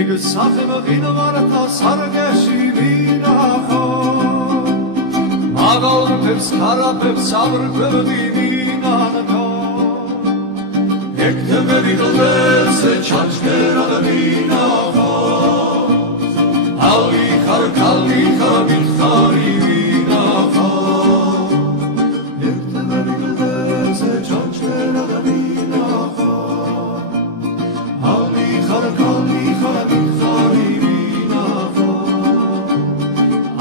ეგ სახემ ღინვართა სარგეში ვინახო მაგალფებს ხარაფებს აბრკვევდი ვინახო ეგ თემერი გლერზე ჩაჩქერა და ვინახო ალი ხარ კალი ხარ ვიხარი ვინახო ეგ თემერი გლერზე ჩაჩქერა და ვინახო ალი ხარ კალი ხარ ვიხარი ვინახო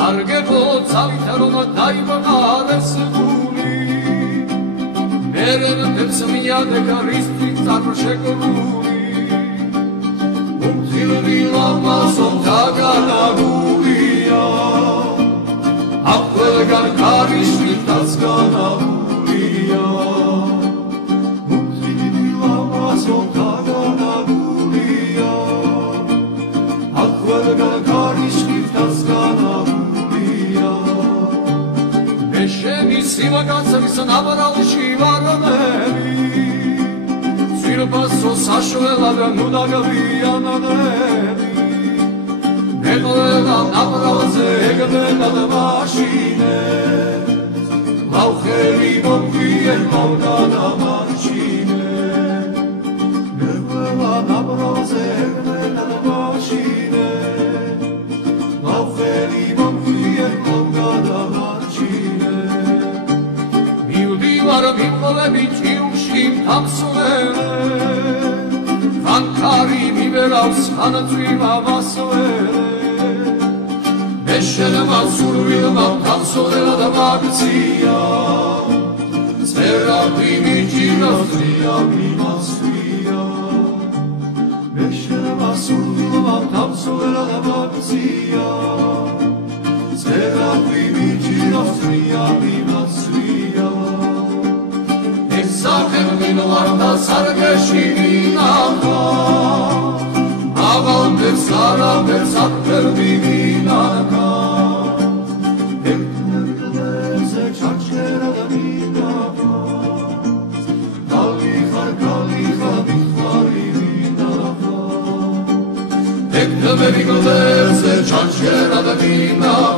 არგებო ძალით რომ დაიბყარეს გული მერენ დებს მიადე კარისტით წარმოშეკრული უმძილვი ლამაზო დაგანაგულია აფველგან კარიშვილ დასგანაგულია უმძილვი ლამაზო დაგანაგულია აფველგან კარიშვილ დასგანაგულია მე შენი სიმაგაცების ნაბარალში ვარონები ძირბასო საშველად ნუ დაგავიანადები მეგოლა ნაბარალზე ეგდენა და მაშინებს ლავხელი მომგვიენ მოვდანა მაშინებს მეგოლა ნაბარალზე ეგდენა და მაშინებს ლავხელი მომგვიენ მოვდანა მიყოლები ჭიუში ამსულელე ხანქარი მივერავს ხანძვიმა მასოლელე მე შენმა სურვილმა ამსულელა და მაგცია წერავდი მიჭირავდია მიმასვია მე შენმა სურვილმა ამსულელა და მაგცია წერავდი მიჭირავდია მიმასვია ვინვართა სარგეში ვინახო მაგალფებს ხარაფებს აბრკვევდი ვინახო ეგ თემერი გლერზე ჩაჩქერა და ვინახო კალი ხარ ვიხარი ვინახო ეგ თემერი გლერზე ჩაჩქერა და ვინახო